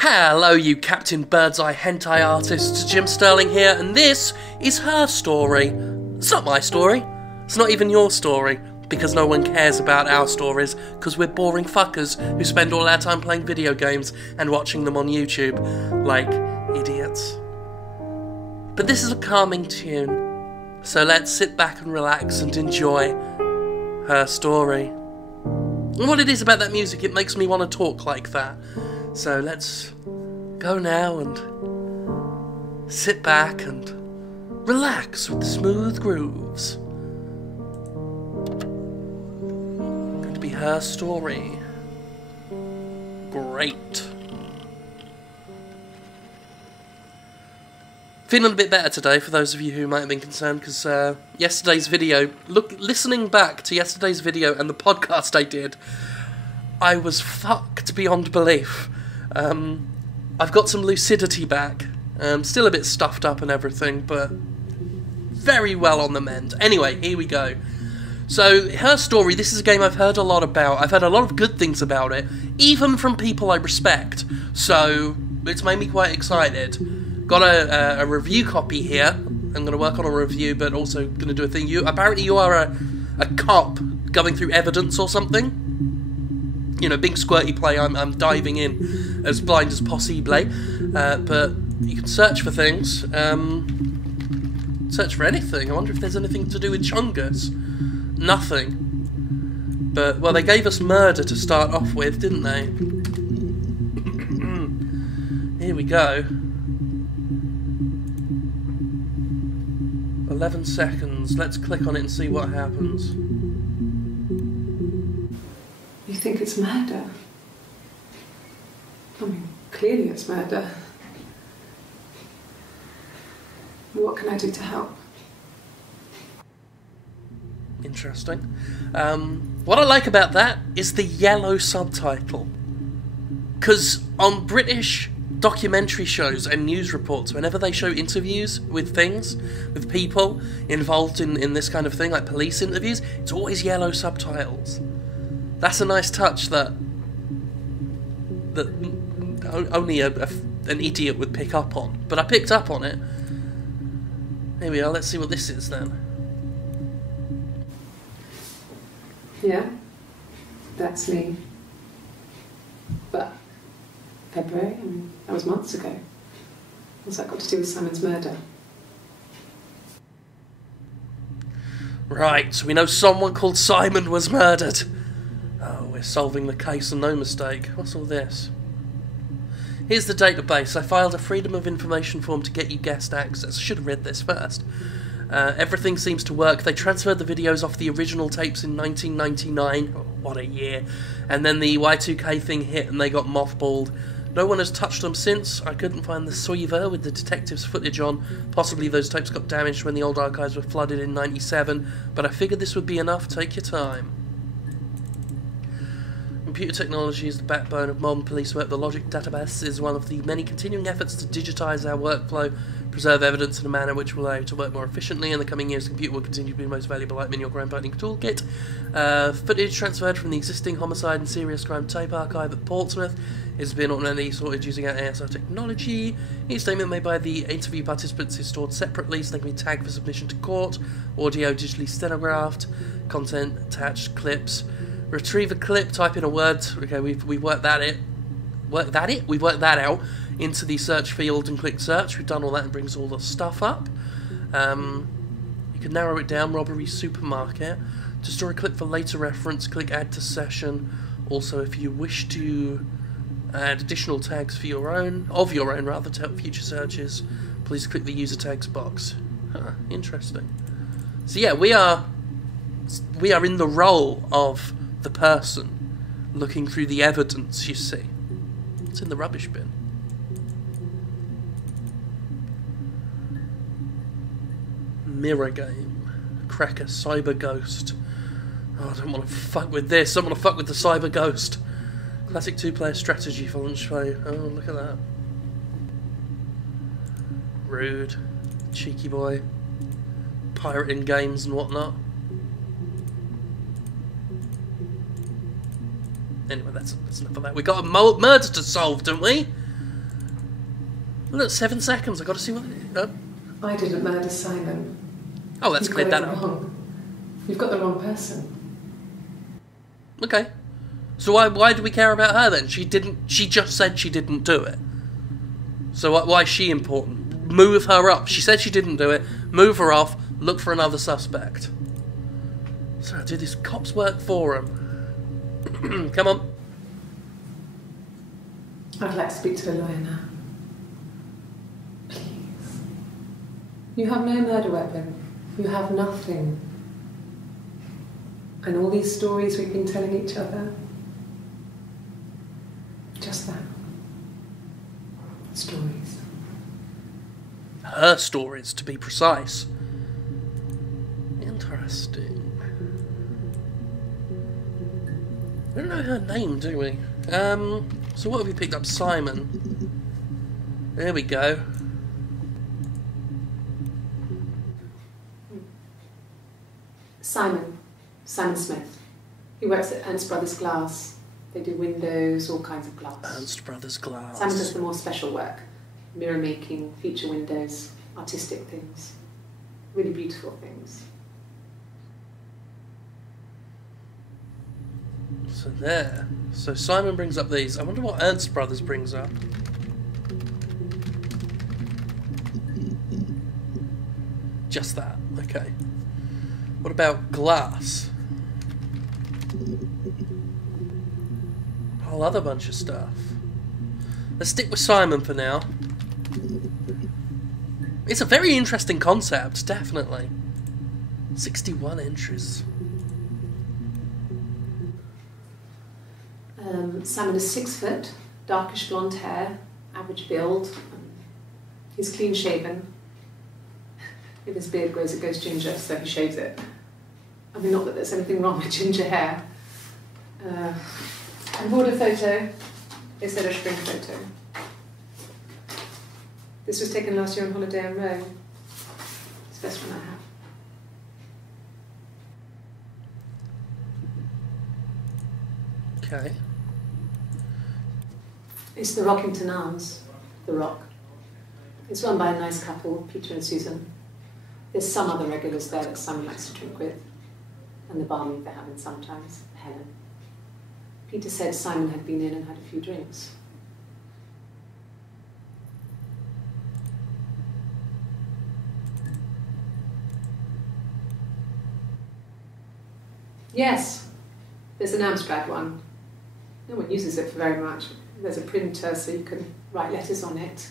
Hello you Captain Birdseye hentai artists, Jim Sterling here, and this is her story. It's not my story. It's not even your story, because no one cares about our stories, because we're boring fuckers who spend all our time playing video games and watching them on YouTube, like idiots. But this is a calming tune, so let's sit back and relax and enjoy her story. And what it is about that music, it makes me want to talk like that. So let's go now and sit back and relax with the smooth grooves. Going to be her story. Great. Feeling a bit better today, for those of you who might have been concerned, because yesterday's video, listening back to yesterday's video and the podcast I did, I was fucked beyond belief. I've got some lucidity back. Still a bit stuffed up and everything, but very well on the mend. Anyway, here we go. So, her story, this is a game I've heard a lot about. I've heard a lot of good things about it, even from people I respect. So, it's made me quite excited. Got a review copy here. I'm going to work on a review, but also going to do a thing. Apparently you are a cop going through evidence or something. You know, big squirty play, I'm diving in as blind as possible. But you can search for things. Search for anything. I wonder if there's anything to do with Chungus. Nothing. But, well, they gave us murder to start off with, didn't they? Here we go. 11 seconds. Let's click on it and see what happens. You think it's murder? I mean, clearly it's murder. What can I do to help? Interesting. What I like about that is the yellow subtitle. Because on British documentary shows and news reports, whenever they show interviews with things, with people involved in this kind of thing, like police interviews, it's always yellow subtitles. That's a nice touch that only an idiot would pick up on. But I picked up on it. Here we are, let's see what this is then. Yeah, that's me. But February, I mean, that was months ago. What's that got to do with Simon's murder? Right, so we know someone called Simon was murdered. Oh, we're solving the case and no mistake. What's all this? Here's the database. I filed a Freedom of Information form to get you guest access. I should have read this first. Everything seems to work. They transferred the videos off the original tapes in 1999. Oh, what a year. And then the Y2K thing hit and they got mothballed. No one has touched them since. I couldn't find the Suiver with the detective's footage on. Possibly those tapes got damaged when the old archives were flooded in 97. But I figured this would be enough. Take your time. Computer technology is the backbone of modern police work. The Logic database is one of the many continuing efforts to digitise our workflow, preserve evidence in a manner which will allow you to work more efficiently. In the coming years, the computer will continue to be the most valuable item in your crime fighting toolkit. Footage transferred from the existing homicide and serious crime tape archive at Portsmouth is being automatically sorted using our ASR technology. Each statement made by the interview participants is stored separately, so they can be tagged for submission to court. Audio digitally stenographed. Content attached clips. Retrieve a clip, type in a word. Okay, we've worked that out into the search field and click search. We've done all that and brings all the stuff up. You can narrow it down. Robbery supermarket. To store a clip for later reference, click add to session. Also, if you wish to add additional tags for your own to help future searches, please click the user tags box. Huh, interesting. So yeah, we are in the role of the person looking through the evidence, you see. It's in the rubbish bin. Mirror game. Cracker. Cyber Ghost. Oh, I don't want to fuck with this. I want to fuck with the Cyber Ghost. Classic two-player strategy for launch play. Oh, look at that. Rude. Cheeky boy. Pirating games and whatnot. Anyway, that's enough of that. We got a murder to solve, don't we? Look, 7 seconds. I got to see what. I didn't murder Simon. Oh, let's clear that up. Wrong. You've got the wrong person. Okay. So why do we care about her then? She just said she didn't do it. So why is she important? Move her up. She said she didn't do it. Move her off. Look for another suspect. So do these cops work for him? Come on. I'd like to speak to a lawyer now. Please. You have no murder weapon. You have nothing. And all these stories we've been telling each other. Just that. Stories. Her stories, to be precise. Interesting. We don't know her name, do we? So what have we picked up? Simon. There we go. Simon Smith. He works at Ernst Brothers Glass. They do windows, all kinds of glass. Ernst Brothers Glass. Simon does the more special work. Mirror making, feature windows, artistic things. Really beautiful things. So there. So Simon brings up these. I wonder what Ernst Brothers brings up. Just that. Okay. What about glass? A whole other bunch of stuff. Let's stick with Simon for now. It's a very interesting concept, definitely. 61 entries. Simon is 6 foot, darkish blonde hair, average build. He's clean shaven. If his beard grows, it goes ginger, so he shaves it. I mean, not that there's anything wrong with ginger hair. I bought a photo instead of a spring photo. This was taken last year on holiday in Rome. It's the best one I have. Okay. It's the Rockington Arms, The Rock. It's run by a nice couple, Peter and Susan. There's some other regulars there that Simon likes to drink with, and the barmaid they're having sometimes, Helen. Peter said Simon had been in and had a few drinks. Yes, there's an Amstrad one. No one uses it for very much. There's a printer so you can write letters on it.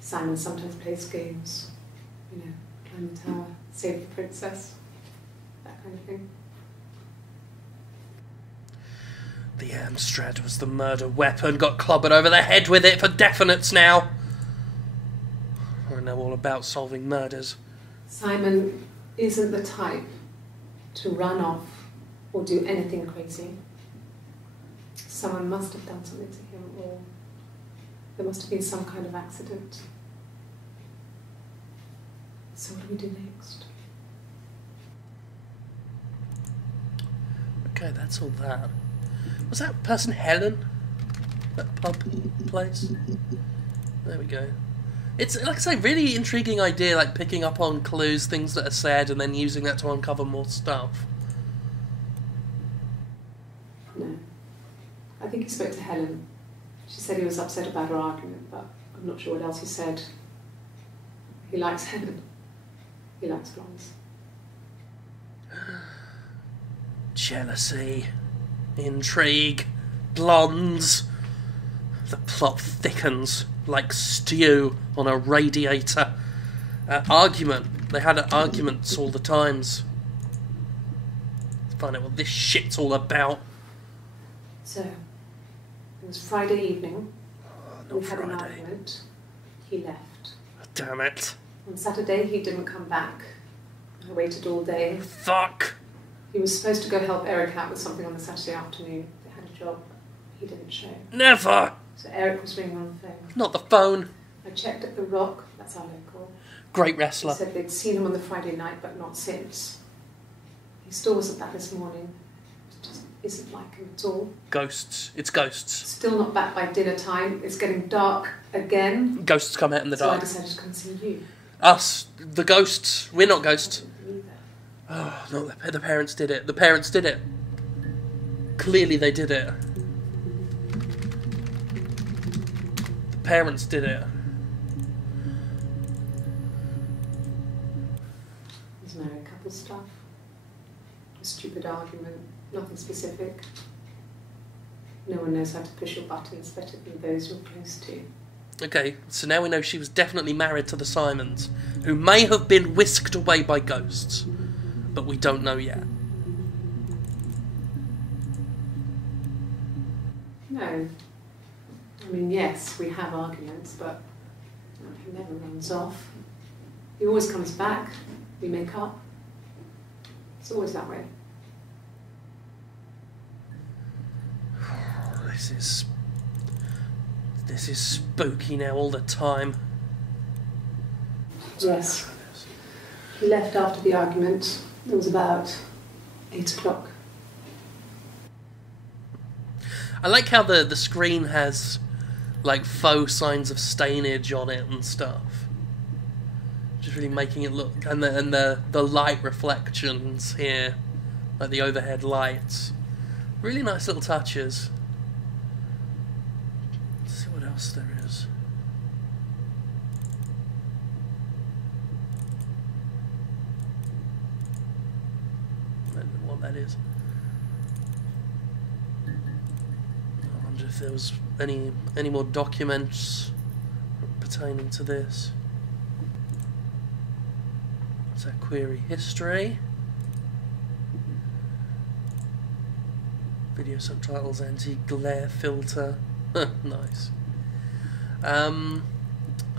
Simon sometimes plays games, you know, climb the tower, save the princess, that kind of thing. The Amstrad was the murder weapon, got clobbered over the head with it for definites now. I know all about solving murders. Simon isn't the type to run off or do anything crazy. Someone must have done something to him, or there must have been some kind of accident. So what do we do next? Okay, that's all that. Was that person Helen? That pub place? There we go. It's, like I say, really intriguing idea, like picking up on clues, things that are said, and then using that to uncover more stuff. No. I think he spoke to Helen. She said he was upset about her argument, but I'm not sure what else he said. He likes Helen. He likes blondes. Jealousy, intrigue, blondes. The plot thickens like stew on a radiator. Argument. They had arguments all the times. Let's find out what this shit's all about. So, it was Friday evening. Not We had an Friday. argument. He left. Damn it. On Saturday, he didn't come back. I waited all day. Fuck. He was supposed to go help Eric out with something on the Saturday afternoon. They had a job. He didn't show. Never. So Eric was ringing on the phone. Not the phone. I checked at The Rock. That's our local. Great He wrestler. said they'd seen him on the Friday night, but not since. He still wasn't back this morning. It was just isn't like him at all. Ghosts. It's ghosts. Still not back by dinner time. It's getting dark again. Ghosts come out in the So I dark. decided to come and see you. Us, the ghosts. We're not ghosts. I don't believe that. Oh, no, the parents did it. The parents did it. Clearly they did it. The parents did it. There's married couple stuff. A stupid argument. Nothing specific. No one knows how to push your buttons better than those you're close to. Okay, so now we know she was definitely married to the Simons, who may have been whisked away by ghosts, but we don't know yet. No. I mean, yes, we have arguments, but he never runs off. He always comes back. We make up. It's always that way. This is spooky now all the time. Yes. He left after the argument. It was about 8 o'clock. I like how the screen has like faux signs of stainage on it and stuff. Just really making it look, and the light reflections here, like the overhead lights. Really nice little touches. Let's see what else there is. I don't know what that is. I wonder if there was any more documents pertaining to this. What's that? Query history. Video subtitles, anti-glare filter. Nice. Oh,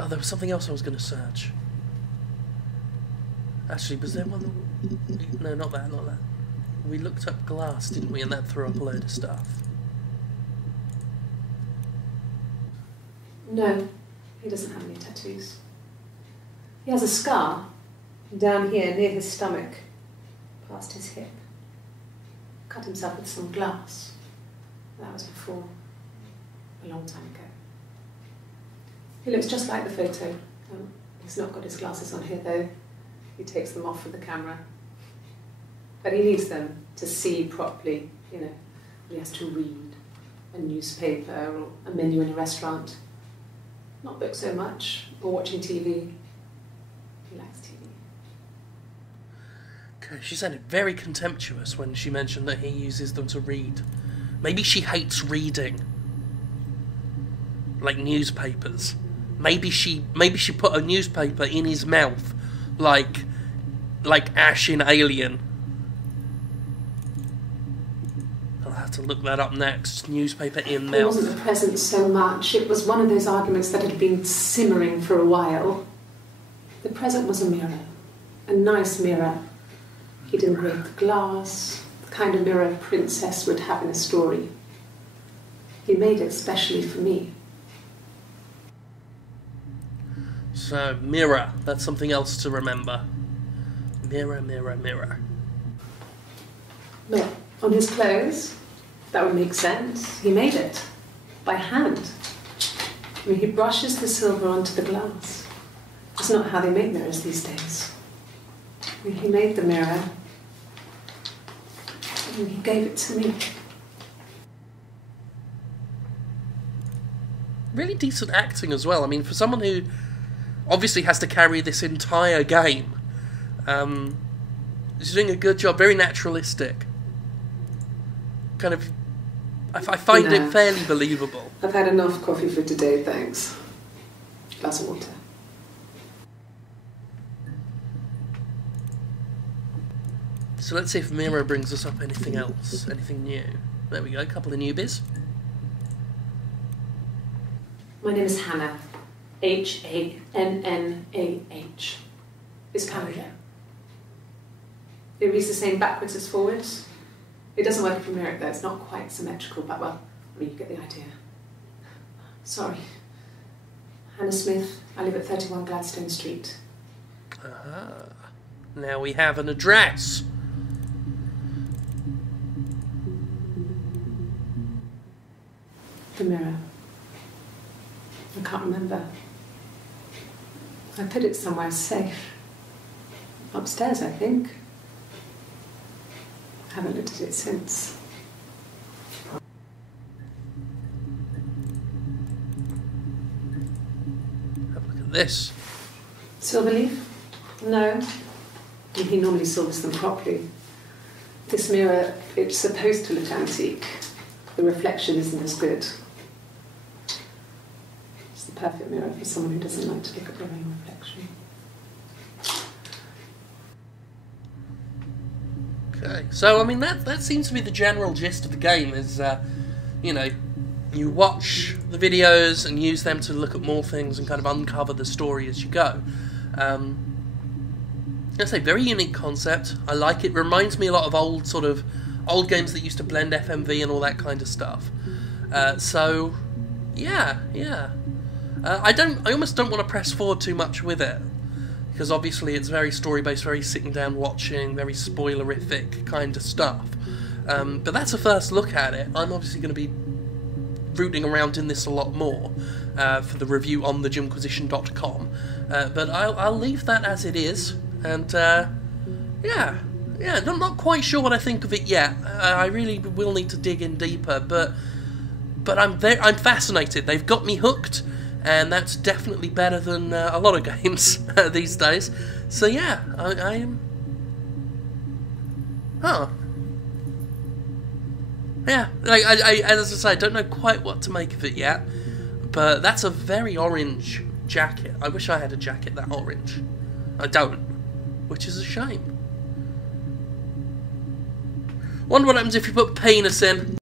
there was something else I was going to search. Actually, was there one? No, not that, not that. We looked up glass, didn't we? And that threw up a load of stuff. No, he doesn't have any tattoos. He has a scar down here near his stomach, past his hip. Cut himself with some glass. That was before, a long time ago. He looks just like the photo. He's not got his glasses on here though. He takes them off for the camera. But he needs them to see properly, you know. He has to read a newspaper or a menu in a restaurant. Not book so much, or watching TV. He likes TV. Okay, she sounded very contemptuous when she mentioned that he uses them to read. Maybe she hates reading. Like newspapers. Maybe she put a newspaper in his mouth, like Ash in Alien. I'll have to look that up next. Newspaper in mouth. It wasn't the present so much. It was one of those arguments that had been simmering for a while. The present was a mirror. A nice mirror. He'd engraved the glass, the kind of mirror a princess would have in a story. He made it specially for me. So, mirror. That's something else to remember. Mirror, mirror, mirror. Look, on his clothes, that would make sense. He made it. By hand. I mean, he brushes the silver onto the glass. It's not how they make mirrors these days. I mean, he made the mirror. And he gave it to me. Really decent acting as well. I mean, for someone who obviously has to carry this entire game, she's doing a good job. Very naturalistic. Kind of, I find it fairly believable. I've had enough coffee for today, thanks. Glass of water. So let's see if Mira brings us up anything else, anything new. There we go, a couple of newbies. My name is Hannah. H-A-N-N-A-H. It's Canada. It reads the same backwards as forwards. It doesn't work if you mirror it though, it's not quite symmetrical, but well, I mean, you get the idea. Sorry. Hannah Smith, I live at 31 Gladstone Street. Now we have an address. mirror? I can't remember. I put it somewhere safe. Upstairs, I think. I haven't looked at it since. Have a look at this. Silver leaf? No. He normally silvers them properly. This mirror, it's supposed to look antique. The reflection isn't as good. It's the perfect mirror for someone who doesn't like to look at their own reflection. Okay, so I mean that seems to be the general gist of the game. Is you know, you watch the videos and use them to look at more things and kind of uncover the story as you go. It's a very unique concept. I like it. Reminds me a lot of old games that used to blend FMV and all that kind of stuff. So, yeah. I almost don't want to press forward too much with it, because obviously it's very story-based, very sitting down watching, very spoilerific kind of stuff. But that's a first look at it. I'm obviously going to be rooting around in this a lot more for the review on thejimquisition.com. But I'll leave that as it is. And, yeah, I'm not quite sure what I think of it yet. I really will need to dig in deeper, but I'm fascinated. They've got me hooked, and that's definitely better than a lot of games these days. So yeah, I am... Huh. Yeah, as I say, I don't know quite what to make of it yet, but that's a very orange jacket. I wish I had a jacket that orange. I don't, which is a shame. Wonder what happens if you put penis in.